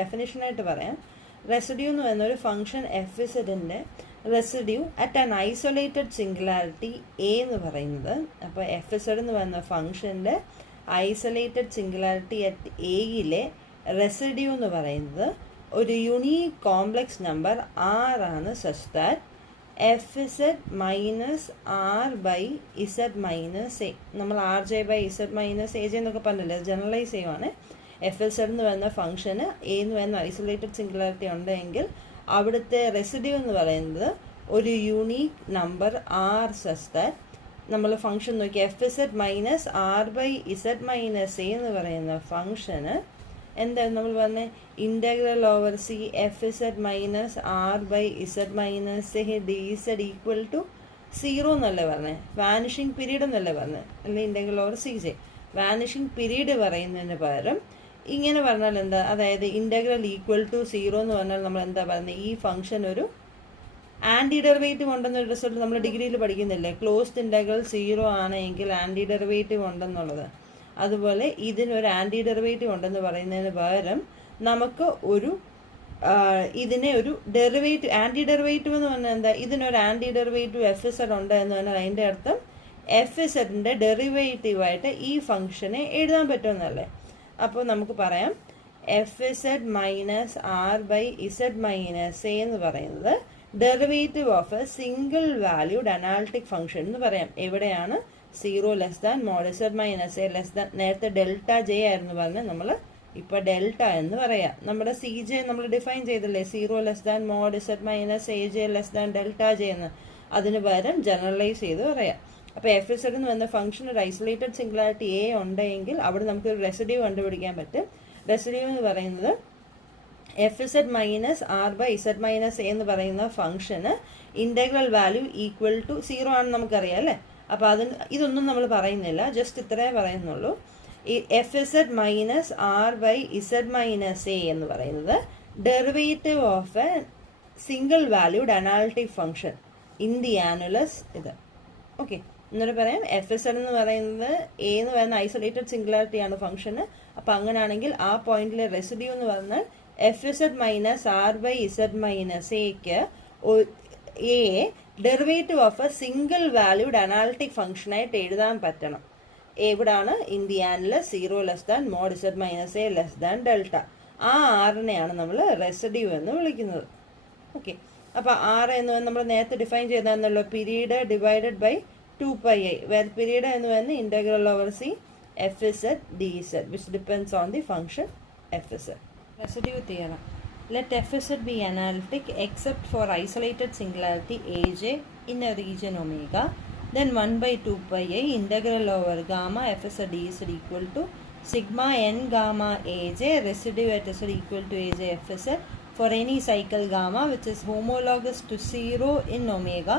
ഡെഫിനിഷനായിട്ട് പറയാം. റെസിഡ്യൂ എന്ന് പറയുന്ന ഒരു ഫംഗ്ഷൻ എഫ് ഇസഡിൻ്റെ residue at an isolated singularity A എന്ന് പറയുന്നത്. അപ്പോൾ എഫ് ഇസഡ് എന്ന് പറയുന്ന ഫംഗ്ഷൻ്റെ ഐസൊലേറ്റഡ് സിംഗുലാരിറ്റി അറ്റ് എയിലെ റെസിഡ്യൂ എന്ന് പറയുന്നത് ഒരു യുണീക്ക് കോംപ്ലക്സ് നമ്പർ ആർ ആണ്, such that F Z minus R by Z minus A. നമ്മൾ R J by Z minus A J എന്നൊക്കെ പറഞ്ഞില്ലേ, ജനറലൈസ് ചെയ്യുവാണ്. എഫ് ഇസഡ് എന്ന് പറയുന്ന ഫംഗ്ഷന് എ എന്ന് പറയുന്ന ഐസൊലേറ്റഡ് സിംഗുലാരിറ്റി ഉണ്ടെങ്കിൽ അവിടുത്തെ റെസിഡ്യൂ എന്ന് പറയുന്നത് ഒരു unique number R, such that നമ്മൾ ഫംഗ്ഷൻ നോക്കി F Z minus R by Z minus A എന്ന് പറയുന്ന ഫംഗ്ഷന് എന്തായാലും നമ്മൾ പറഞ്ഞ integral over C F Z minus R by Z minus A D Z equal to 0 എന്നല്ലേ പറഞ്ഞത്. വാനിഷിംഗ് പീരീഡ് എന്നല്ലേ പറഞ്ഞത്, അല്ലെങ്കിൽ integral over C J. Vanishing period പറയുന്നതിന് പകരം ഇങ്ങനെ പറഞ്ഞാൽ എന്താ, അതായത് ഇൻ്റഗ്രൽ ഈക്വൽ ടു 0 എന്ന് പറഞ്ഞാൽ നമ്മൾ എന്താ പറയുന്നത്, ഈ ഫംഗ്ഷൻ ഒരു ആൻറ്റി ഡെറിവേറ്റീവ് ഉണ്ടെന്നൊരു റിസൾട്ട് നമ്മൾ ഡിഗ്രിയിൽ പഠിക്കുന്നില്ലേ. ക്ലോസ്ഡ് ഇൻ്റഗ്രൽ 0 ആണെങ്കിൽ ആൻറ്റി ഡെറിവേറ്റീവ് ഉണ്ടെന്നുള്ളത്. അതുപോലെ ഇതിനൊരു ആൻറ്റി ഡെറിവേറ്റീവ് ഉണ്ടെന്ന് പറയുന്നതിന് പകരം നമുക്ക് ഒരു ഇതിനെ ഒരു ഡെറിവേറ്റീവ്, ആൻറ്റി ഡെറിവേറ്റീവ് എന്ന് പറഞ്ഞാൽ എന്താ, ഇതിനൊരു ആൻറ്റി ഡെറിവേറ്റീവ് എഫ് ഇസഡ് ഉണ്ട് എന്ന് പറഞ്ഞാൽ അതിൻ്റെ അർത്ഥം എഫ് ഇസഡിൻ്റെ ഡെറിവേറ്റീവായിട്ട് ഈ ഫംഗ്ഷനെ എഴുതാൻ പറ്റുമെന്നല്ലേ. അപ്പോൾ നമുക്ക് പറയാം F Z minus R by Z minus A എന്ന് പറയുന്നത് derivative of a single valued analytic function എന്ന് പറയാം. എവിടെയാണ് 0 less than mod Z minus A less than, നേരത്തെ ഡെൽറ്റ ജെ ആയിരുന്നു പറഞ്ഞ് നമ്മൾ ഇപ്പോൾ ഡെൽറ്റ എന്ന് പറയാം. നമ്മുടെ സി ജെ നമ്മൾ ഡിഫൈൻ ചെയ്തില്ലേ, 0 less than mod Z minus A J less than delta J എന്ന്. അതിന് പകരം ജനറലൈസ് ചെയ്ത് പറയാം. അപ്പോൾ എഫ് ഇസഡ് എന്ന് പറയുന്ന ഫംഗ്ഷൻ ഒരു ഐസൊലേറ്റഡ് സിംഗുലാരിറ്റി എ ഉണ്ടെങ്കിൽ അവിടെ നമുക്ക് ഒരു റെസിഡ്യൂ കണ്ടുപിടിക്കാൻ പറ്റും. റെസിഡ്യൂ എന്ന് പറയുന്നത് F Z minus R by Z minus A എന്ന് പറയുന്ന ഫംഗ്ഷന് ഇൻ്റഗ്രൽ വാല്യൂ ഈക്വൽ ടു 0 ആണെന്ന് നമുക്കറിയാം അല്ലേ. അപ്പോൾ ഇതൊന്നും നമ്മൾ പറയുന്നില്ല, ജസ്റ്റ് ഇത്രേ പറയുന്നുള്ളൂ. ഈ F Z minus R by Z minus A എന്ന് പറയുന്നത് derivative of a single valued analytic function in the annulus ഇത്. ഓക്കെ, എന്നിട്ട് പറയാം എഫ് ഇസഡ് എന്ന് പറയുന്നത് എ എന്ന് പറയുന്ന ഐസൊലേറ്റഡ് സിംഗുലാരിറ്റി ആണ് ഫംഗ്ഷന്. അപ്പോൾ അങ്ങനെയാണെങ്കിൽ ആ പോയിന്റിലെ റെസിഡ്യൂ എന്ന് പറഞ്ഞാൽ F Z minus R by Z minus എക്ക് A derivative of a single valued analytic ഫംഗ്ഷനായിട്ട് എഴുതാൻ പറ്റണം. എവിടാണ്, in the annulus 0 less than mod Z minus A less than delta. ആ ആറിനെയാണ് നമ്മൾ റെസിഡ്യൂ എന്ന് വിളിക്കുന്നത്. ഓക്കെ, അപ്പോൾ ആർ എന്ന് നമ്മൾ നേരത്തെ ഡിഫൈൻ ചെയ്തായിരുന്നല്ലോ, period divided by 2πi, where period എന്ന് പറയുന്നത് integral over C F Z D Z which depends on the function F Z. Residue theorem. Let f z be analytic except for isolated singularity aj in a region omega. Then 1 by 2pi integral over gamma f z d z equal to sigma n gamma aj residue at z equal to aj f z for any cycle gamma which is homologous to 0 in omega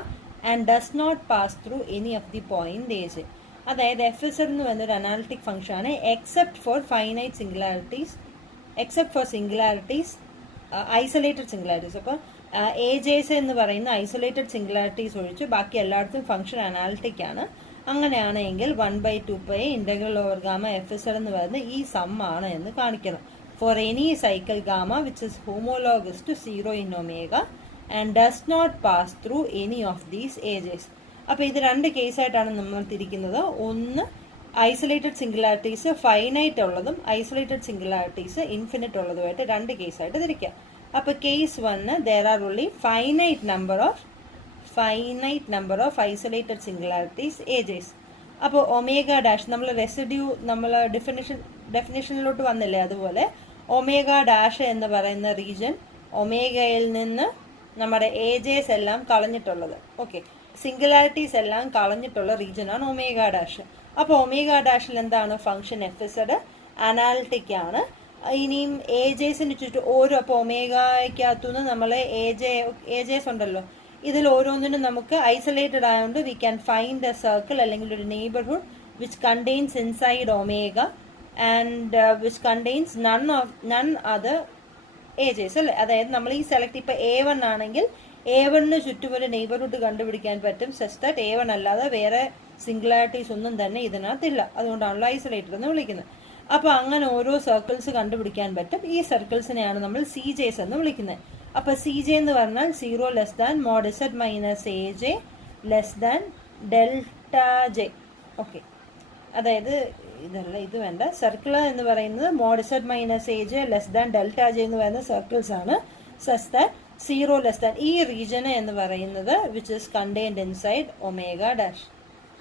and does not pass through any of the point aj. അതായത് F Z എന്ന് പറയുന്നൊരു analytic function ആണ് except for finite singularities, except for singularities, isolated singularities. അപ്പോൾ A ജെസ് എന്ന് പറയുന്ന isolated singularities ഒഴിച്ച് ബാക്കി എല്ലായിടത്തും ഫംഗ്ഷൻ അനാലിറ്റിക് ആണ്. അങ്ങനെയാണെങ്കിൽ 1 by 2πi integral over gamma F Z എന്ന് പറയുന്നത് ഈ സം ആണ് എന്ന് കാണിക്കണം. For any cycle gamma which is homologous to 0 in omega and does not pass through any of these edges. അപ്പോൾ ഇത് രണ്ട് കേസായിട്ടാണ് നമ്മൾ തിരിക്കുന്നത്. ഒന്ന് ഐസൊലേറ്റഡ് സിംഗുലാരിറ്റീസ് ഫൈനൈറ്റ് ഉള്ളതും ഐസൊലേറ്റഡ് സിംഗുലാരിറ്റീസ് ഇൻഫിനിറ്റ് ഉള്ളതുമായിട്ട് രണ്ട് കേസായിട്ട് തിരിക്കാം. അപ്പോൾ case 1 there are only finite number of isolated singularities ages. അപ്പോൾ ഒമേഗ ഡാഷ് നമ്മൾ റെസിഡ്യൂ നമ്മൾ ഡെഫിനിഷനിലോട്ട് വന്നില്ലേ, അതുപോലെ ഒമേഗ ഡാഷ് എന്ന് പറയുന്ന റീജൻ ഒമേഗയിൽ നിന്ന് നമ്മുടെ ഏജസ് എല്ലാം കളഞ്ഞിട്ടുള്ളത്, ഓക്കെ, സിംഗുലാരിറ്റീസ് എല്ലാം കളഞ്ഞിട്ടുള്ള റീജനാണ് ഒമേഗ ഡാഷ്. അപ്പോൾ ഒമേഗ ഡാഷിൽ എന്താണ് ഫംഗ്ഷൻ എഫ് ഇസഡ് അനാലിറ്റിക് ആണ്. ഇനിയും ഏജസിന് ചുറ്റും ഓരോ, അപ്പോൾ ഒമേഗയ്ക്കകത്തുനിന്ന് നമ്മൾ ഏജസ് ഉണ്ടല്ലോ, ഇതിൽ ഓരോന്നിനും നമുക്ക് ഐസൊലേറ്റഡ് ആയതുകൊണ്ട് we can find A circle അല്ലെങ്കിൽ ഒരു neighbourhood which contains inside omega and which contains none other ages അല്ലേ. അതായത് നമ്മൾ ഈ സെലക്ട് ഇപ്പോൾ A1 ആണെങ്കിൽ A1ന് ചുറ്റും ഒരു നെയ്ബർഹുഡ് കണ്ടുപിടിക്കാൻ പറ്റും, സച്ച് ദാറ്റ് A1 അല്ലാതെ വേറെ സിംഗുലാരിറ്റീസ് ഒന്നും തന്നെ ഇതിനകത്തില്ല. അതുകൊണ്ടാണല്ലോ ഐസൊലേറ്റഡ് എന്ന് വിളിക്കുന്നത്. അപ്പോൾ അങ്ങനെ ഓരോ സർക്കിൾസ് കണ്ടുപിടിക്കാൻ പറ്റും. ഈ സർക്കിൾസിനെയാണ് നമ്മൾ സി ജെസ് എന്ന് വിളിക്കുന്നത്. അപ്പോൾ സി ജെ എന്ന് പറഞ്ഞാൽ 0 less than mod Z minus A J less than delta J. Okay, അതായത് ഇതല്ല, ഇത് വേണ്ട. സർക്കിൾ എന്ന് പറയുന്നത് mod Z minus A J less than delta J എന്ന് പറയുന്ന സർക്കിൾസ് ആണ്. സച്ച് ദാറ്റ് 0 ലെസ് ദാൻ ഈ റീജിയന് എന്ന് പറയുന്നത് which is contained inside omega dash.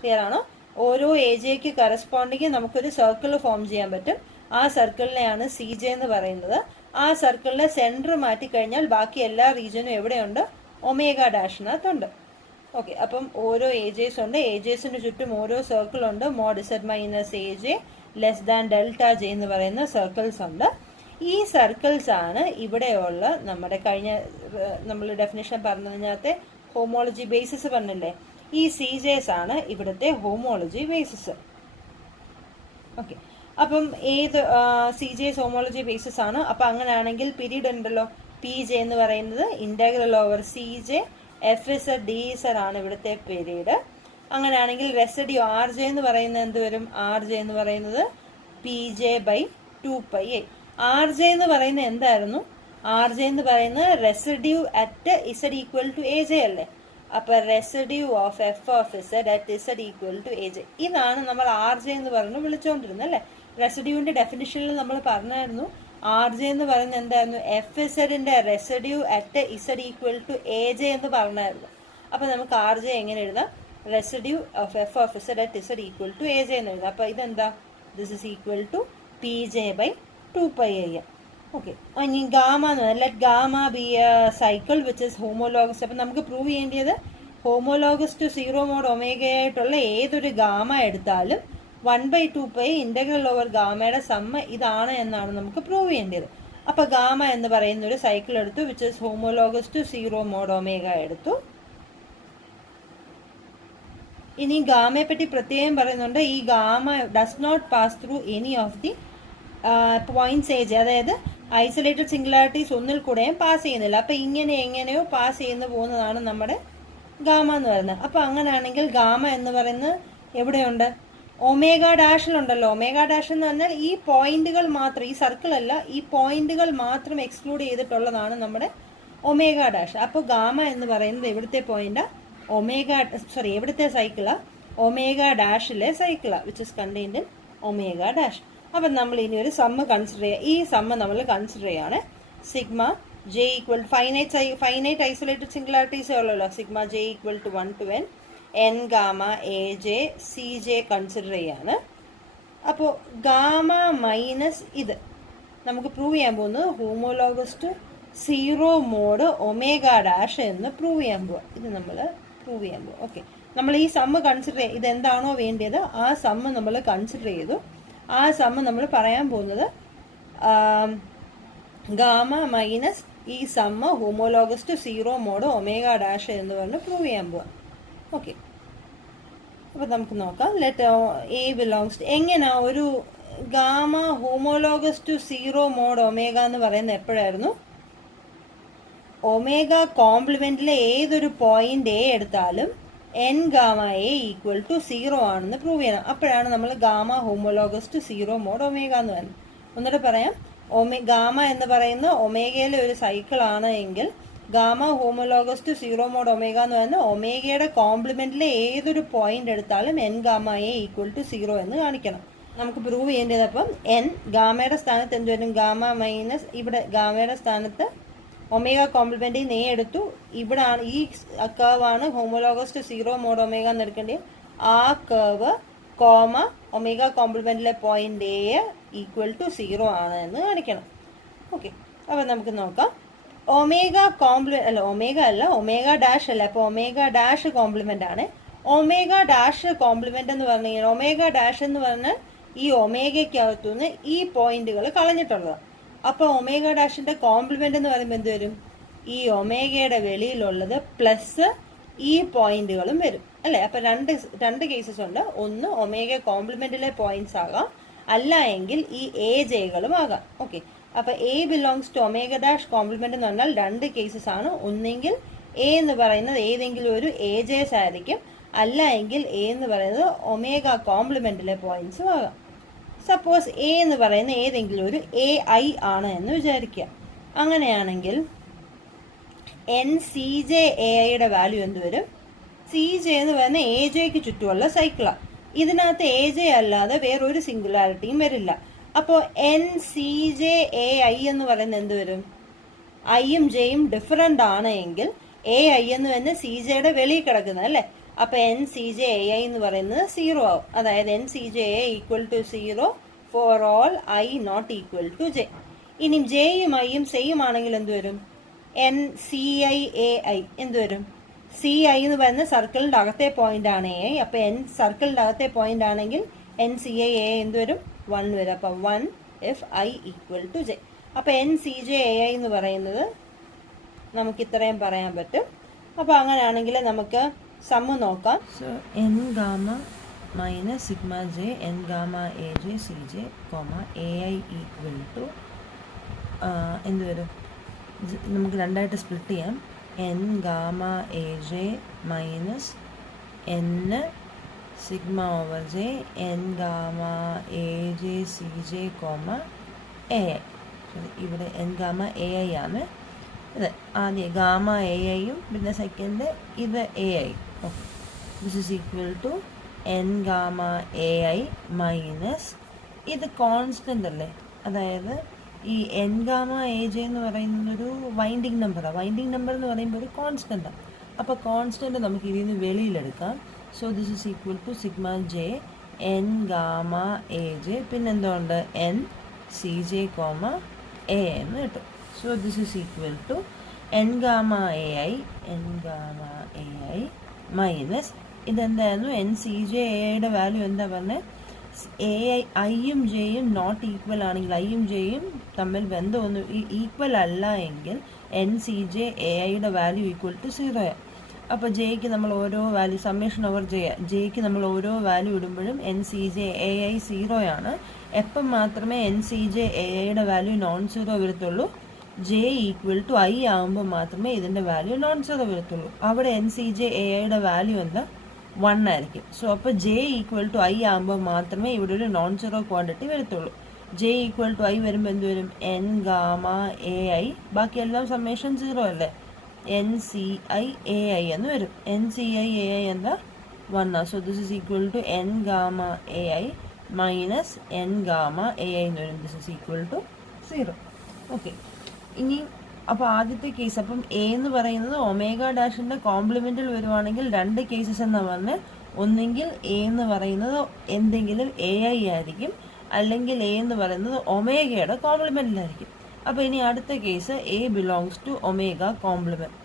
Clear ആണോ? ഓരോ എ ജെക്ക് കറസ്പോണ്ടിങ് നമുക്കൊരു സർക്കിൾ ഫോം ചെയ്യാൻ പറ്റും. ആ സർക്കിളിനെയാണ് സി ജെ എന്ന് പറയുന്നത്. ആ സർക്കിളിലെ സെൻറ്റർ മാറ്റിക്കഴിഞ്ഞാൽ ബാക്കി എല്ലാ റീജിയനും എവിടെയുണ്ട്? ഒമേഗ ഡാഷിനകത്തുണ്ട്. ഓക്കെ, അപ്പം ഓരോ എ ജെസ് ഉണ്ട്. എ ജെസിന് ചുറ്റും ഓരോ സർക്കിൾ ഉണ്ട്. Mod Z minus A J less than delta J എന്ന് പറയുന്ന സർക്കിൾസ് ഉണ്ട്. ഈ സർക്കിൾസ് ആണ് ഇവിടെയുള്ള നമ്മുടെ കഴിഞ്ഞ നമ്മൾ ഡെഫിനേഷൻ പറഞ്ഞതിനകത്തെ ഹോമോളജി ബേസിസ് പറഞ്ഞില്ലേ, ഈ സി ജെസ് ആണ് ഇവിടുത്തെ ഹോമോളജി ബേസിസ്. ഓക്കെ, അപ്പം ഏത് സി ജെസ് ഹോമോളജി ബേസിസ് ആണ്. അപ്പം അങ്ങനെയാണെങ്കിൽ പീരീഡ് ഉണ്ടല്ലോ, പി ജെ എന്ന് പറയുന്നത് integral over C J F Z D Z ആണ് ഇവിടുത്തെ പീരീഡ്. അങ്ങനെയാണെങ്കിൽ റെസിഡ്യൂ ആർ ജെ എന്ന് പറയുന്നത് എന്ത് വരും? ആർ ജെ എന്ന് പറയുന്നത് P J by 2πa. R J എന്ന് പറയുന്നത് എന്തായിരുന്നു? ആർ ജെ എന്ന് പറയുന്നത് residue at Z equal to A J അല്ലേ? അപ്പൊ residue of F of Z at Z equal to A J. ഇതാണ് നമ്മൾ ആർ ജെ എന്ന് പറഞ്ഞ് വിളിച്ചുകൊണ്ടിരുന്നത് അല്ലേ? റെസിഡ്യൂവിന്റെ ഡെഫിനിഷനിൽ നമ്മൾ പറഞ്ഞായിരുന്നു ആർ ജെ എന്ന് പറയുന്നത് എന്തായിരുന്നു? എഫ് ഇസഡിന്റെ residue at Z equal to A J എന്ന് പറഞ്ഞായിരുന്നു. അപ്പൊ നമുക്ക് ആർ ജെ എങ്ങനെ എഴുതാം? Residue of F of Z at Z equal to A J എന്ന് എഴുതാം. അപ്പൊ ഇതെന്താ? This is equal to P J by 2πa. Okay, ഇനി ഗാമ എന്ന് പറഞ്ഞാൽ let gamma be a cycle which is homologous. അപ്പം നമുക്ക് പ്രൂവ് ചെയ്യേണ്ടത് ഹോമോലോഗസ് ടു 0 മോഡ് ഒമേഗ ആയിട്ടുള്ള ഏതൊരു ഗാമ എടുത്താലും 1/2π ഇന്റഗ്രൽ ഓവർ ഗാമയുടെ സമ്മ ഇതാണ് എന്നാണ് നമുക്ക് പ്രൂവ് ചെയ്യേണ്ടത്. അപ്പൊ ഗാമ എന്ന് പറയുന്ന ഒരു സൈക്കിൾ എടുത്തു which is homologous to 0 mod omega എടുത്തു. ഇനി ഗാമയെ പറ്റി പ്രത്യേകം പറയുന്നുണ്ട്. ഈ gamma does not pass through any of the points A J, അതായത് ഐസൊലേറ്റഡ് സിംഗുലാരിറ്റീസ് ഒന്നിൽ കൂടെയും പാസ് ചെയ്യുന്നില്ല. അപ്പൊ ഇങ്ങനെ എങ്ങനെയോ പാസ് ചെയ്യുന്ന പോകുന്നതാണ് നമ്മുടെ ഗാമ എന്ന് പറയുന്നത്. അപ്പൊ അങ്ങനെയാണെങ്കിൽ ഗാമ എന്ന് പറയുന്നത് എവിടെയുണ്ട്? ഒമേഗ ഡാഷിലുണ്ടല്ലോ. ഒമേഗ ഡാഷ് എന്ന് പറഞ്ഞാൽ ഈ പോയിന്റുകൾ മാത്രം, ഈ സർക്കിൾ അല്ല, ഈ പോയിന്റുകൾ മാത്രം എക്സ്ക്ലൂഡ് ചെയ്തിട്ടുള്ളതാണ് നമ്മുടെ ഒമേഗ ഡാഷ്. അപ്പോൾ ഗാമ എന്ന് പറയുന്നത് എവിടുത്തെ പോയിന്റാ? എവിടുത്തെ സൈക്കിളാ? ഒമേഗ ഡാഷിലെ സൈക്കിളാ which is contained in omega dash. അപ്പം നമ്മൾ ഇനി ഒരു സമ്മ് കൺസിഡർ ചെയ്യുക. ഈ സമ്മ് നമ്മൾ കൺസിഡർ ചെയ്യാണ്. Sigma J equal finite isolated സിംഗുലാരിറ്റീസേ ഉള്ളല്ലോ. Sigma J equal to 1 to n N gamma A J C J consider ചെയ്യാണ്. അപ്പോൾ ഗാമ മൈനസ് ഇത് നമുക്ക് പ്രൂവ് ചെയ്യാൻ പോകുന്നത് homologous to 0 mod omega dash എന്ന് പ്രൂവ് ചെയ്യാൻ പോവാം. ഇത് നമ്മൾ പ്രൂവ് ചെയ്യാൻ പോവാം. ഓക്കെ, നമ്മൾ ഈ സമ്മ് കൺസിഡർ ചെയ്ത് ഇതെന്താണോ വേണ്ടത് ആ സമ്മ് നമ്മൾ കൺസിഡർ ചെയ്തു. ആ സമ്മ് നമ്മൾ പറയാൻ പോകുന്നത് ഗാമ മൈനസ് ഈ sum homologous to 0 mod omega dash എന്ന് പറഞ്ഞ് പ്രൂവ് ചെയ്യാൻ പോവാം. ഓക്കെ, അപ്പോൾ നമുക്ക് നോക്കാം. ലെറ്റ് എ ബിലോങ്സ് ടു എങ്ങനെയാ ഒരു gamma homologous to 0 mod omega എന്ന് പറയുന്നത് എപ്പോഴായിരുന്നു? ഒമേഗ കോംപ്ലിമെന്റിലെ ഏതൊരു പോയിന്റ് എ എടുത്താലും N gamma A equal to 0 ആണെന്ന് പ്രൂവ് ചെയ്യണം. അപ്പോഴാണ് നമ്മൾ gamma homologous to 0 mod omega എന്ന് പറയുന്നത്. ഒന്നിട്ട് പറയാം, ഗാമ എന്ന് പറയുന്ന ഒമേഗയിലെ ഒരു സൈക്കിൾ ആണ് എങ്കിൽ gamma homologous to 0 mod omega എന്ന് പറയുന്നത് ഒമേഗയുടെ കോംപ്ലിമെന്റിലെ ഏതൊരു പോയിന്റ് എടുത്താലും N gamma A equal to 0 എന്ന് കാണിക്കണം. നമുക്ക് പ്രൂവ് ചെയ്യേണ്ടത് അപ്പം എൻ ഗാമയുടെ സ്ഥാനത്ത് എന്ത് വരും? ഗാമ മൈനസ് ഇവിടെ ഗാമയുടെ സ്ഥാനത്ത് ഒമേഗ കോംപ്ലിമെന്റിൽ നിന്ന് എ എടുത്തു. ഇവിടെ ആണ് ഈ കർവ് ആണ് ഹോമോലോഗസ് ടു 0 മോഡ് ഒമേഗ എന്ന് എടുക്കേണ്ടത്. ആ കർവ് കോമ ഒമേഗ കോംപ്ലിമെന്റിലെ പോയിന്റ് എ ഈക്വൽ ടു 0 ആണ് എന്ന് കാണിക്കണം. ഓക്കെ, അപ്പം നമുക്ക് നോക്കാം. ഒമേഗ ഒമേഗ ഡാഷ് അല്ല, അപ്പോൾ ഒമേഗ ഡാഷ് കോംപ്ലിമെന്റ് ആണ്. ഒമേഗ ഡാഷ് കോംപ്ലിമെന്റ് എന്ന് പറഞ്ഞു കഴിഞ്ഞാൽ ഒമേഗ ഡാഷ് എന്ന് പറഞ്ഞാൽ ഈ ഒമേഗയ്ക്കകത്തുനിന്ന് ഈ പോയിന്റുകൾ കളഞ്ഞിട്ടുള്ളതാണ്. അപ്പോൾ ഒമേഗ ഡാഷിന്റെ കോംപ്ലിമെന്റ് എന്ന് പറയുമ്പോൾ എന്ത് വരും? ഈ ഒമേഗയുടെ വെളിയിലുള്ളത് പ്ലസ് ഈ പോയിന്റുകളും വരും അല്ലേ? അപ്പൊ രണ്ട് കേസസ് ഉണ്ട്. ഒന്ന് ഒമേഗ കോംപ്ലിമെന്റിലെ പോയിന്റ്സ് ആകാം, അല്ല എങ്കിൽ ഈ എ ജെകളും ആകാം. ഓക്കെ, അപ്പൊ A belongs to omega dash complement എന്ന് പറഞ്ഞാൽ രണ്ട് കേസസ് ആണ്. ഒന്നെങ്കിൽ എ എന്ന് പറയുന്നത് ഏതെങ്കിലും ഒരു എ ജെസ് ആയിരിക്കും, അല്ല എങ്കിൽ എ എന്ന് പറയുന്നത് ഒമേഗ കോംപ്ലിമെന്റിലെ പോയിന്റ്സും ആകാം. സപ്പോസ് എ എന്ന് പറയുന്ന ഏതെങ്കിലും ഒരു AI ആണ് എന്ന് വിചാരിക്കുക. അങ്ങനെയാണെങ്കിൽ NCJAIയുടെ വാല്യൂ എന്ത് വരും? CJ എന്ന് പറയുന്ന AJക്ക് ചുറ്റുമുള്ള സൈക്കിളാണ്. ഇതിനകത്ത് AJ അല്ലാതെ വേറൊരു സിംഗുലാരിറ്റിയും വരില്ല. അപ്പോൾ NCJAI എന്ന് പറയുന്നത് എന്ത് വരും? ഐയും ജെയും ഡിഫറൻ്റ് ആണ് എങ്കിൽ AI എന്ന് പറയുന്നത് CJയുടെ വെളിയിൽ കിടക്കുന്നത് അല്ലേ? അപ്പോൾ NCJAI എന്ന് പറയുന്നത് 0 ആവും. അതായത് NCJAI equal to 0 for all I not equal to J. ഇനി ജെയും ഐയും സെയിം ആണെങ്കിൽ എന്ത് വരും? NCIAI എന്ത് വരും? CI എന്ന് പറയുന്ന സർക്കിളിൻ്റെ അകത്തെ പോയിന്റ് ആണ് AI. അപ്പോൾ സർക്കിളിൻ്റെ അകത്തെ പോയിന്റ് ആണെങ്കിൽ NCIAI എന്ത് വരും? 1 വരും. അപ്പോൾ 1 if I equal to J. അപ്പോൾ NCJAI എന്ന് പറയുന്നത് നമുക്ക് ഇത്രയും പറയാൻ പറ്റും. അപ്പോൾ അങ്ങനെയാണെങ്കിൽ നമുക്ക് സമ്മ് നോക്കാം. So N gamma minus sigma J N gamma AJ CJ AI equal to എന്ത് വരും? നമുക്ക് രണ്ടായിട്ട് സ്പ്ലിറ്റ് ചെയ്യാം. N gamma AJ minus N sigma over J N gamma AJ CJ AI. ഇവിടെ N ഗാമ AI ആണ്. ഇത് ആദ്യം ഗാമ AIയും പിന്നെ സെക്കൻഡ് ഇത് AI. Okay, this is equal to N gamma AI minus ഇത് കോൺസ്റ്റൻ്റ് അല്ലേ? അതായത് ഈ N ഗാമ AJ എന്ന് പറയുന്നതൊരു വൈൻഡിങ് നമ്പറാണ്. വൈൻഡിങ് നമ്പർ എന്ന് പറയുമ്പോൾ ഒരു കോൺസ്റ്റൻ്റാണ്. അപ്പോൾ കോൺസ്റ്റൻ്റ് നമുക്ക് ഇതിൽ നിന്ന് വെളിയിലെടുക്കാം. So this is equal to sigma J N gamma AJ പിന്നെ എന്തുകൊണ്ട് NCJ AI എന്ന് കിട്ടും. So this is equal to N gamma AI minus ഇതെന്തായിരുന്നു? NCJAIയുടെ വാല്യൂ എന്താ പറഞ്ഞത്? ഐയും ജെയും നോട്ട് ഈക്വൽ ആണെങ്കിൽ, ഐയും ജെയും തമ്മിൽ ബന്ധമൊന്നും ഈക്വൽ അല്ല എങ്കിൽ NCJAIയുടെ വാല്യൂ ഈക്വൽ ടു 0. അപ്പോൾ ജെയ്ക്ക് നമ്മൾ ഓരോ വാല്യൂ സമ്മേഷൻ ഓവർ ജെയ്ക്ക് നമ്മൾ ഓരോ വാല്യൂ ഇടുമ്പോഴും NCJAI 0 ആണ്. എപ്പം മാത്രമേ NCJAIയുടെ വാല്യൂ നോൺ 0 വരത്തുള്ളൂ? ജെ ഈക്വൽ ടു I ആകുമ്പോൾ മാത്രമേ ഇതിൻ്റെ വാല്യൂ നോൺ 0 വരത്തുള്ളൂ. അവിടെ NCJAIയുടെ വാല്യൂ എന്താ? 1 ആയിരിക്കും. സോ അപ്പോൾ ജെ ഈക്വൽ ടു I ആകുമ്പോൾ മാത്രമേ ഇവിടെ ഒരു നോൺ 0 ക്വാണ്ടിറ്റി വരത്തുള്ളൂ. ജെ ഈക്വൽ ടു I വരുമ്പോൾ എന്ത് വരും? N ഗാമ AI, ബാക്കിയെല്ലാം സമ്മേഷൻ 0 അല്ലേ? NCIAI എന്ന് വരും. NCIAI എന്താ? 1 ആ. So this is equal to N gamma AI minus N gamma AI എന്ന് വരും. This is equal to 0. Okay, ഇനി അപ്പോൾ ആദ്യത്തെ കേസ്, അപ്പം A എന്ന് പറയുന്നത് ഒമേഗ ഡാഷിൻ്റെ കോംപ്ലിമെൻറ്റിൽ വരുവാണെങ്കിൽ രണ്ട് കേസസ് എന്നാണ് പറഞ്ഞത്. ഒന്നെങ്കിൽ A എന്ന് പറയുന്നത് എന്തെങ്കിലും AI ആയിരിക്കും, അല്ലെങ്കിൽ A എന്ന് പറയുന്നത് ഒമേഗയുടെ കോംപ്ലിമെൻറ്റിലായിരിക്കും. അപ്പോൾ ഇനി അടുത്ത case A belongs to omega complement.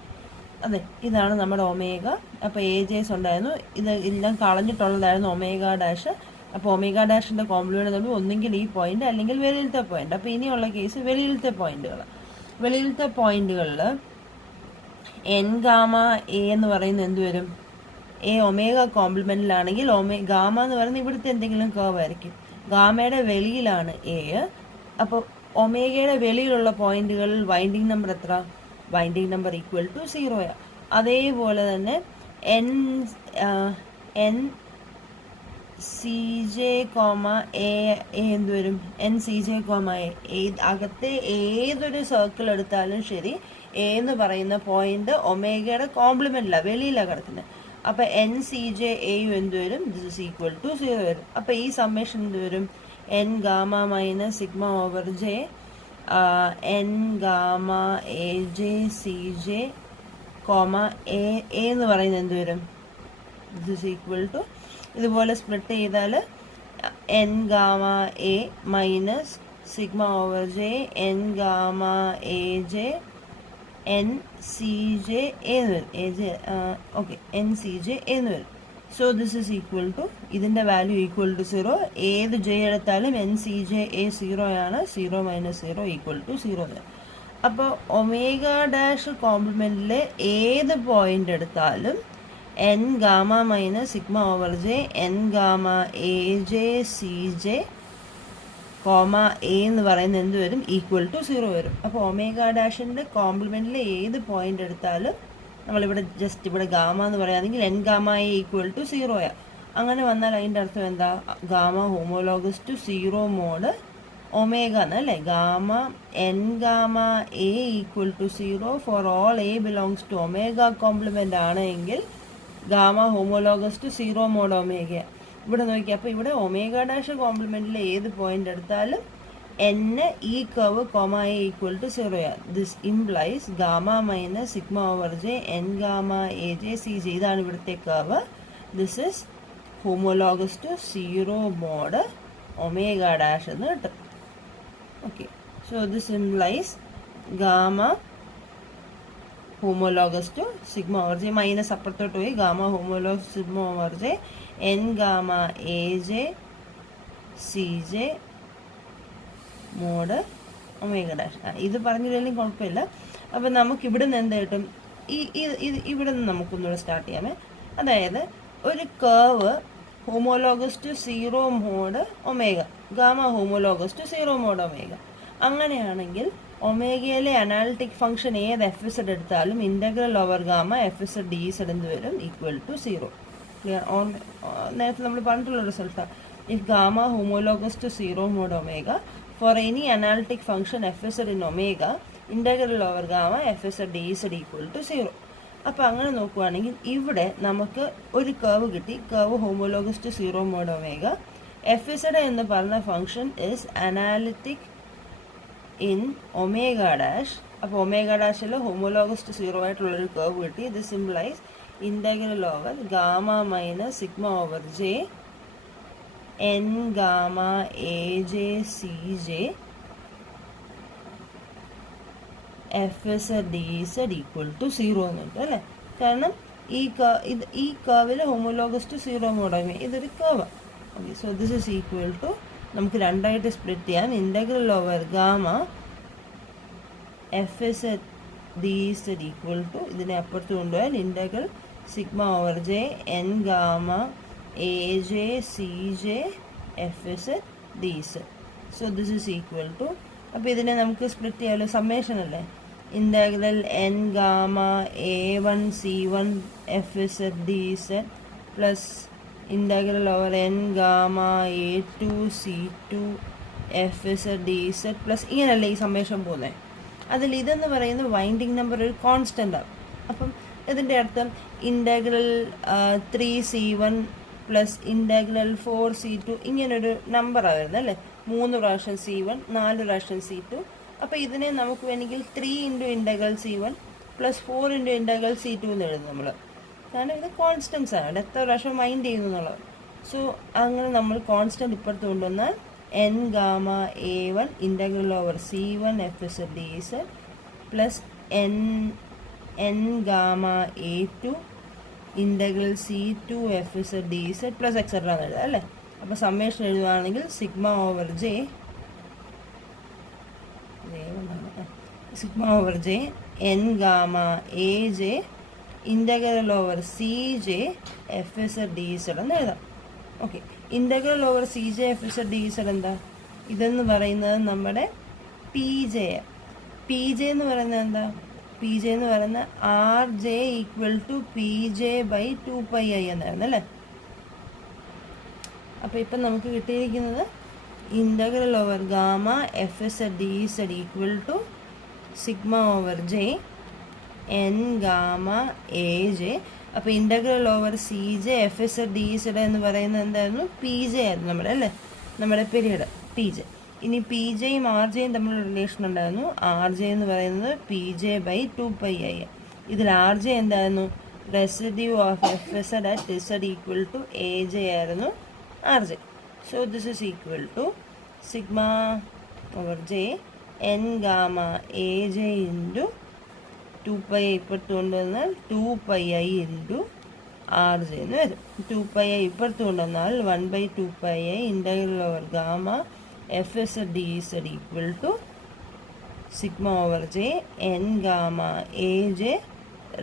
അതെ, ഇതാണ് നമ്മുടെ ഒമേഗ. അപ്പോൾ AJs ഉണ്ടായിരുന്നു, ഇത് എല്ലാം കളഞ്ഞിട്ടുള്ളതായിരുന്നു ഒമേഗ ഡാഷ്. അപ്പോൾ ഒമേഗ ഡാഷിൻ്റെ കോംപ്ലിമെൻറ്റ് നമ്മൾ ഒന്നെങ്കിൽ ഈ പോയിന്റ് അല്ലെങ്കിൽ വെളിയിലത്തെ പോയിന്റ്. അപ്പോൾ ഇനിയുള്ള കേസ് വെളിയിലത്തെ പോയിന്റുകൾ. വെളിയിലത്തെ പോയിന്റുകളിൽ N ഗാമ A എന്ന് പറയുന്നത് എന്ത് വരും? A ഒമേഗ കോംപ്ലിമെൻറ്റിലാണെങ്കിൽ ഗാമ എന്ന് പറയുന്നത് ഇവിടുത്തെ എന്തെങ്കിലും കർവ് ആയിരിക്കും. ഗാമയുടെ വെളിയിലാണ് A. അപ്പോൾ ഒമേഗയുടെ വെളിയിലുള്ള പോയിന്റുകളിൽ വൈൻഡിങ് നമ്പർ എത്ര? Winding number equal to 0. അതേപോലെ തന്നെ NCJ, A എന്ത് വരും? NCJ, A അകത്തെ ഏതൊരു സർക്കിൾ എടുത്താലും ശരി A എന്ന് പറയുന്ന പോയിന്റ് ഒമേഗയുടെ കോംപ്ലിമെൻറ്റിലാണ്, വെളിയിലാണ് കിടക്കുന്നത്. അപ്പോൾ NCJA എന്ത് വരും? ദിസ് ഇസ് ഈക്വൽ ടു 0 വരും. അപ്പോൾ ഈ സമ്മേഷൻ എന്ത് വരും? N gamma minus sigma over J N gamma AJ CJ A എന്ന് പറയുന്നത് എന്ത് വരും? ദിസ് ഇസ് ഈക്വൽ ടു, ഇതുപോലെ സ്പ്ലിറ്റ് ചെയ്താൽ N gamma A minus sigma over J N gamma AJ NCJA എന്ന് വരും. ഓക്കെ, NCJ എന്ന് വരും. So this is equal to, ഇതിൻ്റെ വാല്യൂ ഈക്വൽ ടു 0. ഏത് ജെ എടുത്താലും NCJA 0 ആണ്. 0 മൈനസ് 0 ഈക്വൽ ടു 0. അപ്പോൾ ഒമേഗ ഡാഷ് കോംപ്ലിമെൻറ്റിലെ ഏത് പോയിന്റ് എടുത്താലും N gamma minus sigma over J N gamma AJ CJ A എന്ന് പറയുന്നത് എന്ത് വരും? ഈക്വൽ ടു 0 വരും. അപ്പോൾ ഒമേഗ ഡാഷിൻ്റെ കോംപ്ലിമെൻറ്റിലെ ഏത് പോയിന്റ് എടുത്താലും നമ്മളിവിടെ ജസ്റ്റ് ഇവിടെ ഗാമ എന്ന് പറയുകയാണെങ്കിൽ N gamma A equal to 0. അങ്ങനെ വന്നാൽ അതിൻ്റെ അർത്ഥം എന്താ? Gamma homologous to zero mod omega എന്നല്ലേ? Gamma N gamma A equal to zero for all A belongs to omega complement ആണ് എങ്കിൽ gamma homologous to zero mod omega. ഇവിടെ നോക്കിയാൽ അപ്പോൾ ഇവിടെ ഒമേഗ ഡാഷ് കോംപ്ലിമെൻറ്റിൽ ഏത് പോയിന്റ് എടുത്താലും എൻ ഈ curve comma A equal to സീറോയാണ്. This implies gamma minus sigma over J N gamma A J C J. ഇതാണ് ഇവിടുത്തെ curve. This is homologous to zero mod omega dash എന്ന് കിട്ടും. Okay, so this implies gamma homologous to sigma over j minus അപ്പുറത്തോട്ട് പോയി gamma homologous sigma over j n gamma A J C J mod omega dash. ഇത് പറഞ്ഞില്ലെങ്കിലും കുഴപ്പമില്ല. അപ്പം നമുക്ക് ഇവിടെ നിന്ന് എന്ത് കിട്ടും? ഇവിടെ നിന്ന് നമുക്കൊന്നുകൂടെ സ്റ്റാർട്ട് ചെയ്യാമേ. അതായത് ഒരു curve homologous to zero mod omega, gamma homologous to zero mod omega. അങ്ങനെയാണെങ്കിൽ ഒമേഗയിലെ അനാലിറ്റിക് ഫംഗ്ഷൻ ഏത് എഫ് ഇസഡ് എടുത്താലും integral over gamma F Z D Z എന്ത് വരും? Equal to zero. നേരത്തെ നമ്മൾ പറഞ്ഞിട്ടുള്ള റിസൾട്ടാണ്. If gamma homologous to zero mod omega for any analytic function F Z in omega integral over gamma F Z D Z equal to zero. അപ്പോൾ അങ്ങനെ നോക്കുകയാണെങ്കിൽ ഇവിടെ നമുക്ക് ഒരു കർവ് കിട്ടി, curve homologous to zero mod omega. F Z എന്ന് പറഞ്ഞ function is analytic in omega dash. അപ്പോൾ ഒമേഗ ഡാഷിൽ ഹോമോലോഗസ് ടു സീറോ ആയിട്ടുള്ളൊരു കർവ് കിട്ടി. ഇത് implies integral over gamma minus sigma over J N gamma A J C J F Z D Z equal to zero എന്ന് കിട്ടും അല്ലേ? കാരണം ഈ കർവിൽ ഹോമോലോഗസ് ടു സീറോ മോഡ് ഇതൊരു curve. Okay, so this is equal to നമുക്ക് രണ്ടായിട്ട് split ചെയ്യാം. Integral over gamma F Z D Z equal to ഇതിനെ അപ്പുറത്ത് കൊണ്ടുപോയാൽ integral sigma over J N gamma A J C J F Z D Z. So this is equal to, അപ്പോൾ ഇതിനെ നമുക്ക് split ചെയ്യാമല്ലോ, സമ്മേഷൻ അല്ലേ? Integral N gamma A one C one F Z D Z plus integral over N gamma A two C two F Z D Z plus ഇങ്ങനെയല്ലേ ഈ summation പോകുന്നത്. അതിൽ ഇതെന്ന് പറയുന്നത് വൈൻഡിങ് നമ്പർ ഒരു കോൺസ്റ്റൻ്റ് ആണ്. അപ്പം ഇതിൻ്റെ അർത്ഥം integral 3c1 plus integral 4c2 ഇങ്ങനൊരു നമ്പറാണ് വരുന്നത് അല്ലേ? 3 പ്രാവശ്യം c1, 4 പ്രാവശ്യം c2. അപ്പോൾ ഇതിനെ നമുക്ക് വേണമെങ്കിൽ 3 into integral c1 plus 4 into integral c2 എന്ന് എഴുതും നമ്മൾ. കാരണം ഇത് കോൺസ്റ്റൻസ് ആണ്, എത്ര പ്രാവശ്യം മൈൻഡ് ചെയ്യുന്നു എന്നുള്ളത്. സോ അങ്ങനെ നമ്മൾ കോൺസ്റ്റൻറ്റ് ഇപ്പുറത്ത് കൊണ്ടുവന്നാൽ N gamma A one integral over C one F Z D Z plus N gamma A two integral C two F Z D Z plus etcetera എന്ന് എഴുതാം അല്ലേ? അപ്പോൾ സമ്മേഷൻ എഴുതുകയാണെങ്കിൽ sigma over J N gamma A J integral over C J F Z D Z എന്ന് എഴുതാം. Okay, integral over C J F Z D Z എന്താ? ഇതെന്ന് പറയുന്നത് നമ്മുടെ പി ജെ. പി ജെ എന്ന് പറയുന്നത് എന്താ? പി ജെ എന്ന് പറയുന്നത് R J equal to P J by 2πi എന്നായിരുന്നു അല്ലേ? അപ്പോൾ ഇപ്പം നമുക്ക് കിട്ടിയിരിക്കുന്നത് integral over gamma F Z D Z equal to sigma over J N gamma A J. അപ്പോൾ integral over C J F Z D Z എന്ന് പറയുന്നത് എന്തായിരുന്നു? പി ജെ ആയിരുന്നു നമ്മുടെ അല്ലേ? നമ്മുടെ പീരീഡ് പി ജെ. ഇനി പി ജെയും ആർ ജെയും തമ്മിലുള്ള റിലേഷൻ ഉണ്ടായിരുന്നു. ആർ ജെ എന്ന് പറയുന്നത് പി ജെ ബൈ 2πi. ഇതിൽ ആർ ജെ എന്തായിരുന്നു? Residue of F Z at Z equal to A J ആയിരുന്നു R J. So this is equal to sigma over J N gamma A J into 2πi ഇപ്പുറത്ത് കൊണ്ടുവന്നാൽ 2πi into R J എന്ന് വരും. 2πi ഇപ്പുറത്ത് കൊണ്ടുവന്നാൽ 1/2πi integral over gamma F Z D Z equal to sigma over J N gamma A J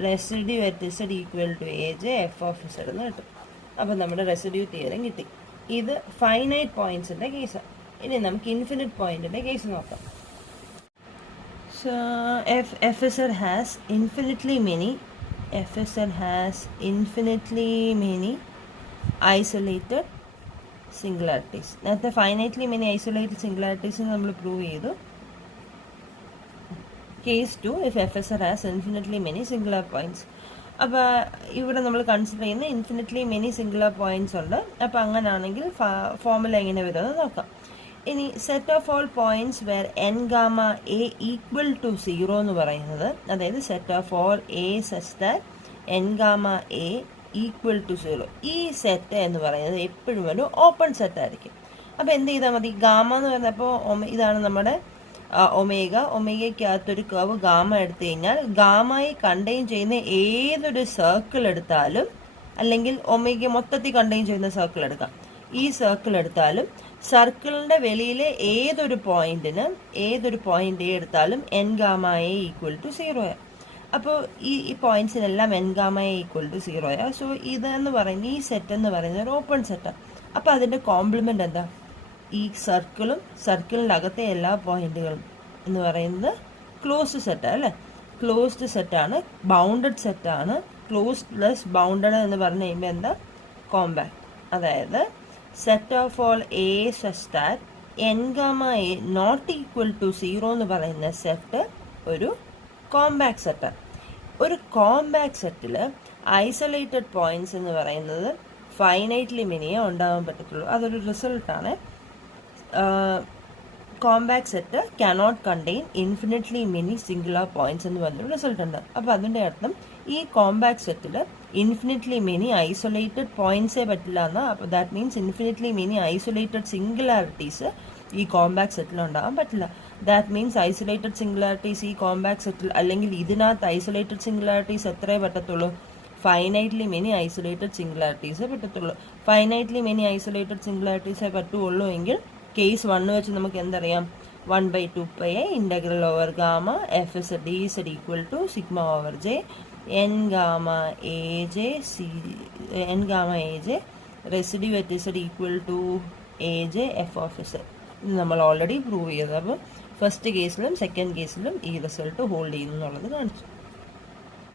residue at Z equal to A J F of Z എന്ന് കിട്ടും. അപ്പം നമ്മുടെ residue theorem കിട്ടി. ഇത് ഫൈനൈറ്റ് പോയിൻറ്റ്സിൻ്റെ കേസാണ്. ഇനി നമുക്ക് ഇൻഫിനിറ്റ് പോയിൻറ്റിൻ്റെ കേസ് നോക്കാം. So FZ has infinitely many isolated singularities. നേരത്തെ ഫൈനൈറ്റ്ലി മെനി ഐസൊലേറ്റഡ് സിംഗുലാരിറ്റീസ് നമ്മൾ പ്രൂവ് ചെയ്തു. Case 2, if FSR has infinitely many singular points. അപ്പോൾ ഇവിടെ നമ്മൾ കൺസിഡർ ചെയ്യുന്ന ഇൻഫിനിറ്റ്ലി മെനി സിംഗുലർ പോയിന്റ്സ് ഉണ്ട്. അപ്പോൾ അങ്ങനെയാണെങ്കിൽ ഫോർമുല എങ്ങനെ വരുമെന്ന് നോക്കാം. ഇനി set of all points where N gamma A equal to 0 എന്ന് പറയുന്നത്, അതായത് set of all A such that N gamma A equal to 0, ഈ സെറ്റ് എന്ന് പറയുന്നത് എപ്പോഴും ഒരു ഓപ്പൺ സെറ്റ് ആയിരിക്കും. അപ്പോൾ എന്ത് ചെയ്താൽ മതി, ഗാമ എന്ന് പറയുന്നപ്പോൾ ഇതാണ് നമ്മുടെ ഒമേഗയ്ക്കകത്തൊരു കർവ് ഗാമ എടുത്തു കഴിഞ്ഞാൽ ഗാമയെ കണ്ടെയ്ൻ ചെയ്യുന്ന ഏതൊരു സർക്കിൾ എടുത്താലും, അല്ലെങ്കിൽ ഒമേഗ മൊത്തത്തിൽ കണ്ടെയ്ൻ ചെയ്യുന്ന സർക്കിൾ എടുക്കാം, ഈ സർക്കിൾ എടുത്താലും സർക്കിളിൻ്റെ വെളിയിലെ ഏതൊരു പോയിന്റ് എടുത്താലും N gamma A equal to 0. അപ്പോൾ ഈ പോയിന്റ്സിനെല്ലാം N gamma A equal to 0. So ഇതെന്ന് പറയുന്നത്, ഈ സെറ്റ് എന്ന് പറയുന്നത് ഒരു ഓപ്പൺ സെറ്റാണ്. അപ്പോൾ അതിൻ്റെ കോംപ്ലിമെൻ്റ് എന്താ, ഈ സർക്കിളിൻ്റെ അകത്തെ എല്ലാ പോയിന്റുകളും എന്ന് പറയുന്നത് ക്ലോസ്ഡ് സെറ്റാണ് അല്ലേ. ക്ലോസ്ഡ് സെറ്റാണ്, ബൗണ്ടഡ് സെറ്റാണ്. ക്ലോസ്ഡ് പ്ലസ് ബൗണ്ടഡ് എന്ന് പറഞ്ഞു കഴിയുമ്പോൾ എന്താ, കോമ്പാക്ട്. അതായത് set of all A such that N gamma A not equal to 0 എന്ന് പറയുന്ന സെറ്റ് ഒരു കോമ്പാക്ട് സെറ്റാണ്. ഒരു കോമ്പാക്ട് സെറ്റിൽ ഐസൊലേറ്റഡ് പോയിന്റ്സ് എന്ന് പറയുന്നത് ഫൈനൈറ്റ്ലി മെനിയേ ഉണ്ടാകാൻ പറ്റത്തുള്ളൂ. അതൊരു റിസൾട്ടാണ്. Compact set cannot contain infinitely many singular points എന്ന് പറഞ്ഞൊരു റിസൾട്ട് ഉണ്ട്. അപ്പോൾ അതിൻ്റെ അർത്ഥം ഈ കോമ്പാക്ട് സെറ്റിൽ ഇൻഫിനിറ്റ്ലി മെനി ഐസൊലേറ്റഡ് പോയിന്റ്സേ പറ്റില്ല എന്ന്. അപ്പോൾ that means infinitely many isolated singularities ഈ കോമ്പാക്ട് സെറ്റിൽ ഉണ്ടാകാൻ പറ്റില്ല. ദാറ്റ് മീൻസ് ഐസൊലേറ്റഡ് സിംഗുലാരിറ്റീസ് ഈ കോമ്പാക്ട് സെറ്റിൽ, അല്ലെങ്കിൽ ഇതിനകത്ത് ഐസൊലേറ്റഡ് സിംഗുലാരിറ്റീസ് എത്രയേ പറ്റത്തുള്ളൂ, ഫൈനൈറ്റ്ലി മെനി ഐസൊലേറ്റഡ് സിംഗുലാരിറ്റീസേ പറ്റത്തുള്ളൂ. ഫൈനൈറ്റ്ലി മെനി ഐസൊലേറ്റഡ് സിംഗുലാരിറ്റീസേ പറ്റുള്ളൂ എങ്കിൽ കേസ് 1 വെച്ച് നമുക്ക് എന്തറിയാം, 1/2π integral over gamma F Z D Z equal to sigma over J N gamma A J residue at Z equal to A J F of Z. ഇത് നമ്മൾ already prove ചെയ്തത്. അപ്പോൾ first കേസിലും സെക്കൻഡ് കേസിലും ഈ റിസൾട്ട് ഹോൾഡ് ചെയ്യുന്നു എന്നുള്ളത് കാണിച്ചു.